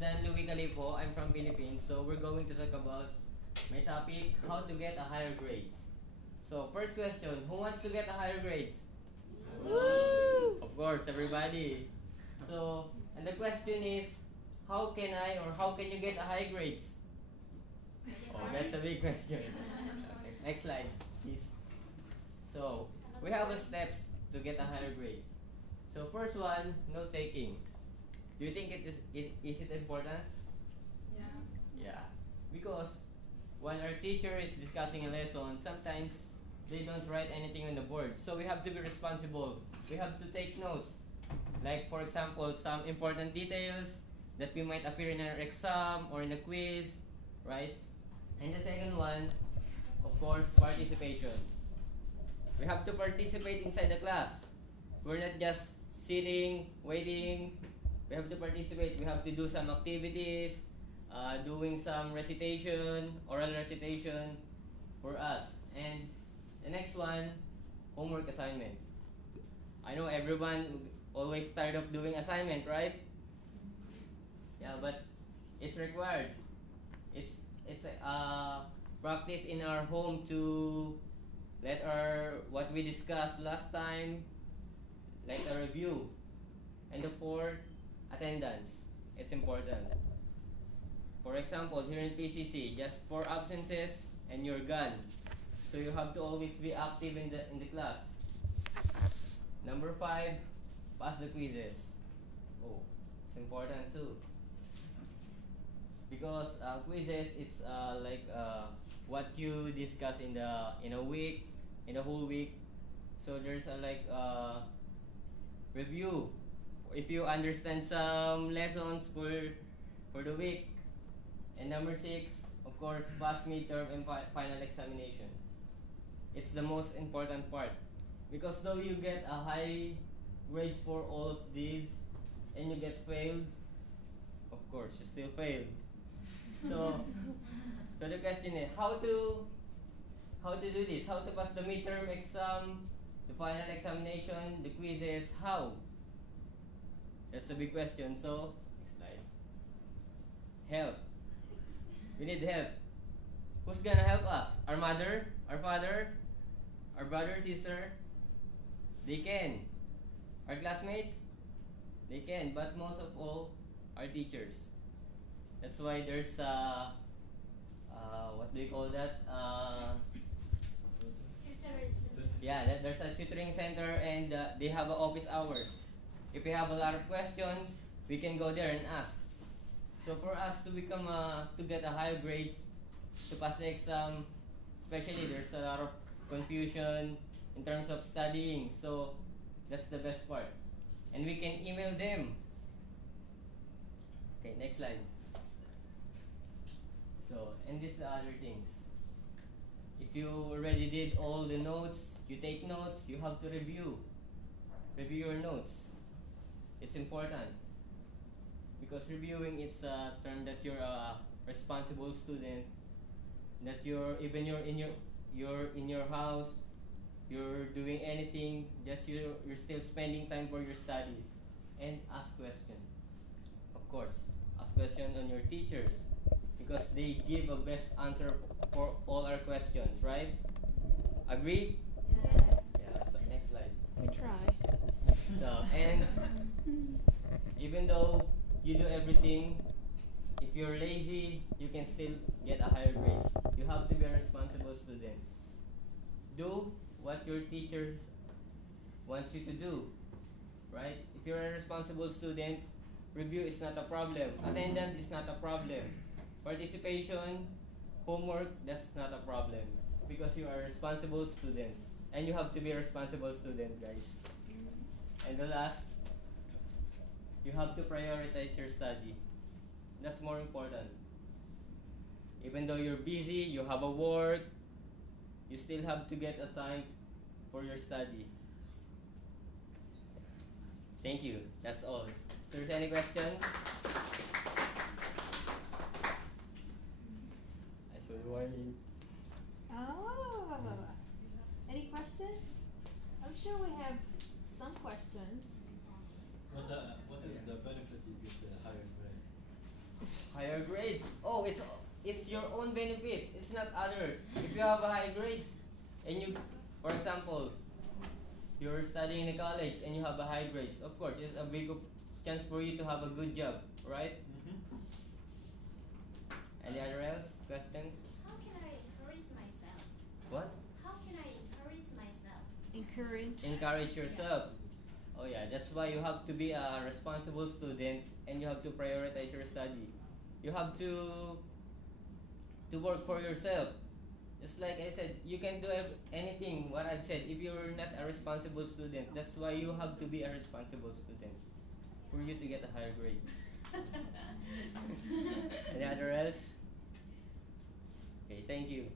Dan Louis Calipo. I'm from Philippines. So we're going to talk about my topic, how to get a higher grades. So first question, who wants to get a higher grades? Woo! Of course, everybody. So, and the question is, how can I or how can you get a high grades? Oh, that's a big question. Okay, next slide, please. So, we have the steps to get a higher grades. So, first one, note taking. Do you think is it important? Yeah. Because when our teacher is discussing a lesson, sometimes they don't write anything on the board. So we have to be responsible. We have to take notes. Like for example, some important details that we might appear in our exam or in a quiz, right? And the second one, of course, participation. We have to participate inside the class. We're not just sitting, waiting. We have to participate. We have to do some activities, doing some recitation, oral recitation for us. And the next one, homework assignment. I know everyone always tired of doing assignment, right? Yeah, but it's required. It's a practice in our home to let our what we discussed last time, like a review. And the fourth, attendance. It's important. For example, here in PCC, just 4 absences and you're gone. So you have to always be active in the class. Number 5, pass the quizzes. Oh, it's important too. Because quizzes, it's like what you discuss in a week, in a whole week. So there's a review. If you understand some lessons for the week. And number 6, of course, pass midterm and final examination. It's the most important part. Because though you get a high grades for all of these and you get failed, of course, you still failed. So the question is how to do this? How to pass the midterm exam, the final examination, the quizzes, how? That's a big question. So, next slide. Help. We need help. Who's gonna help us? Our mother? Our father? Our brother, sister? They can. Our classmates? They can. But most of all, our teachers. That's why there's what do you call that? Yeah, there's a tutoring center and they have office hours. If we have a lot of questions, we can go there and ask. So for us to become to get a higher grades, to pass the exam, especially there's a lot of confusion in terms of studying. So that's the best part. And we can email them. Okay, next slide. So, and these are the other things. If you already did all the notes, you take notes, you have to review. Review your notes. It's important. Because reviewing, it's a term that you're a responsible student, that you're in your house, you're doing anything, just you're still spending time for your studies. And ask questions. Of course, ask questions on your teachers because they give a best answer for all our questions, right? Agree? Yes. Yeah, so next slide. We try. So, and even though you do everything, if you're lazy, you can still get a higher grades. You have to be a responsible student. Do what your teachers want you to do, right? If you're a responsible student, review is not a problem. Attendance is not a problem. Participation, homework, that's not a problem. Because you are a responsible student. And you have to be a responsible student, guys. And the last, you have to prioritize your study. That's more important. Even though you're busy, you have a work, you still have to get a time for your study. Thank you. That's all. If there's any questions? I saw the warning. Oh. Any questions? I'm sure we have some questions. What is the benefit you get the higher grade? oh, it's your own benefits. It's not others. If you have a high grades, and you, for example, you're studying in a college and you have a high grades, of course, it's a big chance for you to have a good job, right? Any other else questions? How can I encourage myself? What? How can I encourage myself? Encourage. Encourage yourself. Oh yeah, that's why you have to be a responsible student and you have to prioritize your study. You have to work for yourself. Just like I said, you can do anything what I've said if you're not a responsible student. That's why you have to be a responsible student for you to get a higher grade. Any other else? Okay, thank you.